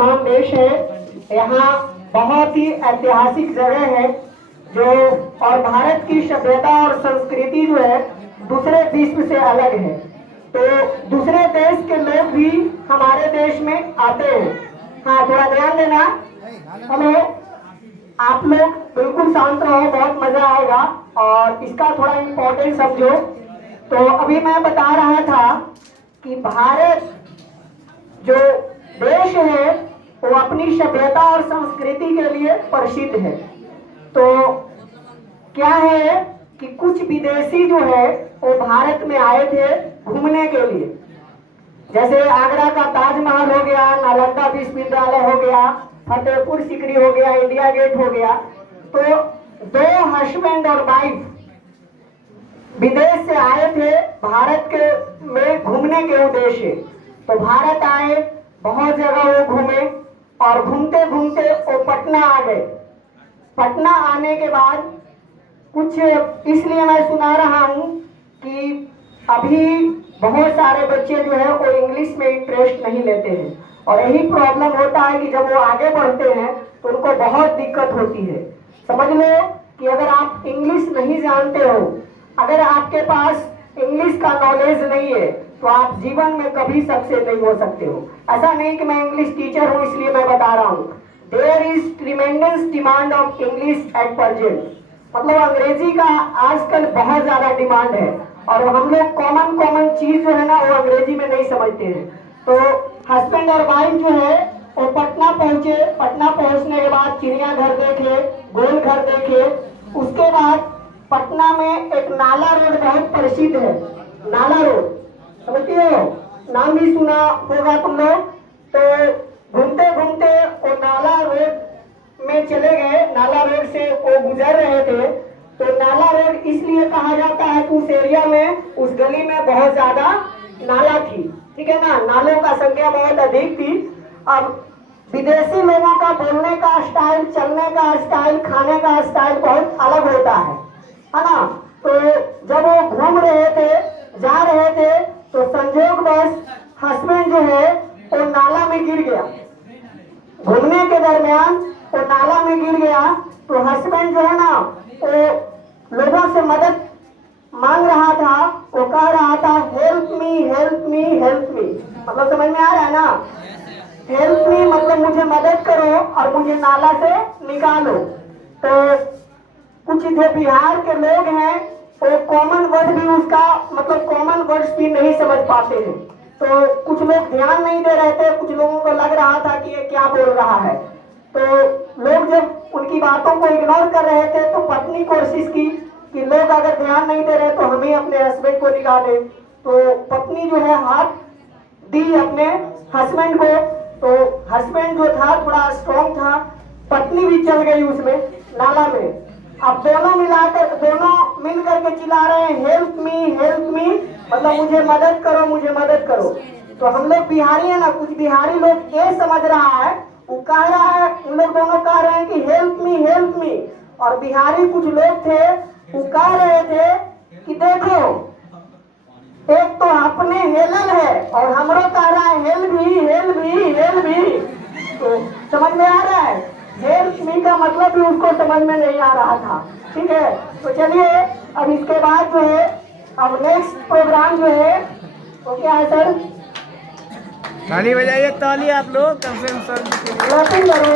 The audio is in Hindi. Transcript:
महान देश है, यहाँ बहुत ही ऐतिहासिक जगह है जो, और भारत की सभ्यता और संस्कृति जो है दूसरे विश्व से अलग है। तो दूसरे देश के लोग भी हमारे देश में आते हैं। हाँ, थोड़ा ध्यान देना। हेलो, आप लोग बिल्कुल शांत रहो, बहुत मजा आएगा और इसका थोड़ा इम्पोर्टेंस समझो। तो अभी मैं बता रहा था कि भारत जो देश है वो अपनी सभ्यता और संस्कृति के लिए प्रसिद्ध है। तो क्या है कि कुछ विदेशी जो है वो भारत में आए थे घूमने के लिए, जैसे आगरा का ताजमहल हो गया, नालंदा विश्वविद्यालय हो गया, फतेहपुर सीकरी हो गया, इंडिया गेट हो गया। तो दो हस्बैंड और वाइफ विदेश से आए थे भारत के में घूमने के उद्देश्य। तो भारत आए, बहुत जगह वो घूमे और घूमते घूमते वो पटना आ गए। पटना आने के बाद कुछ इसलिए मैं सुना रहा हूँ कि अभी बहुत सारे बच्चे जो है वो इंग्लिश में इंटरेस्ट नहीं लेते हैं और यही प्रॉब्लम होता है कि जब वो आगे बढ़ते हैं तो उनको बहुत दिक्कत होती है। समझ लो कि अगर आप इंग्लिश नहीं जानते हो, अगर आपके पास इंग्लिश का नॉलेज नहीं है तो आप जीवन में कभी सक्सेस नहीं हो सकते हो। ऐसा नहीं कि मैं इंग्लिश टीचर हूँ इसलिए मैं बता रहा हूँ। There is tremendous demand of English at present, मतलब अंग्रेजी का आजकल बहुत ज्यादा डिमांड है और हम लोग कॉमन चीज जो है ना वो अंग्रेजी में नहीं समझते हैं। तो हस्बैंड और वाइफ जो है वो पटना पहुंचे। पटना पहुंचने के बाद चिड़ियाघर देखे, गोलघर देखे। उसके बाद पटना में एक नाला रोड बहुत प्रसिद्ध है, नाला रोड समझती हो, नाम भी सुना होगा तुम लोग। तो घूमते घूमते वो नाला रोड में चले गए, नाला रोड से वो गुजर रहे थे। तो नाला रोड इसलिए कहा जाता है कि उस एरिया में, उस गली में बहुत ज्यादा नाला थी, ठीक है ना, नालों का संख्या बहुत अधिक थी। अब विदेशी लोगों का बोलने का स्टाइल, चलने का स्टाइल, खाने का स्टाइल बहुत अलग होता है ना। तो जब वो घूम रहे थे, जा रहे थे, तो संयोगवश हस्बैंड जो है वो नाला में गिर गया। घूमने के दरमियान वो नाला में गिर गया। तो हस्बैंड जो है ना वो लोगों से मदद मांग रहा था, वो कह रहा था help me help me help me, मतलब समझ में आ रहा है ना। हेल्प मी मतलब मुझे मदद करो और मुझे नाला से निकालो। तो कुछ जो बिहार के लोग हैं वो कॉमन वर्ड भी उसका मतलब कॉमन वर्ड्स भी नहीं समझ पाते हैं। तो कुछ लोग ध्यान नहीं दे रहे थे, कुछ लोगों को लग रहा था कि ये क्या बोल रहा है। तो लोग जब उनकी बातों को इग्नोर कर रहे थे तो पत्नी कोशिश की कि लोग अगर ध्यान नहीं दे रहे तो हम ही अपने हस्बैंड को निकाले। तो पत्नी जो है हाथ दी अपने हस्बैंड को। तो हस्बैंड जो था थोड़ा स्ट्रॉन्ग था, पत्नी भी चल गई उसमें नाला में। अब दोनों मिल करके चिल्ला रहे हैं हेल्प मी, मतलब मुझे मदद करो मुझे मदद करो। तो हम लोग बिहारी है ना, कुछ बिहारी लोग ये समझ रहा है, वो कह रहा है, उन लोग दोनों कह रहे हैं कि हेल्प मी, और बिहारी कुछ लोग थे वो कह रहे थे कि देखो एक तो अपने हेलल है और हमरो कह रहा है हेल्प भी। तो समझ में आ रहा है, हेल्प मी का मतलब भी उसको समझ में नहीं आ रहा था, ठीक है। तो चलिए अब इसके बाद जो है अब नेक्स्ट प्रोग्राम जो है वो क्या है सर? ताली बजाइए, ताली आप लोग कम से कम सर। क्लैपिंग करो।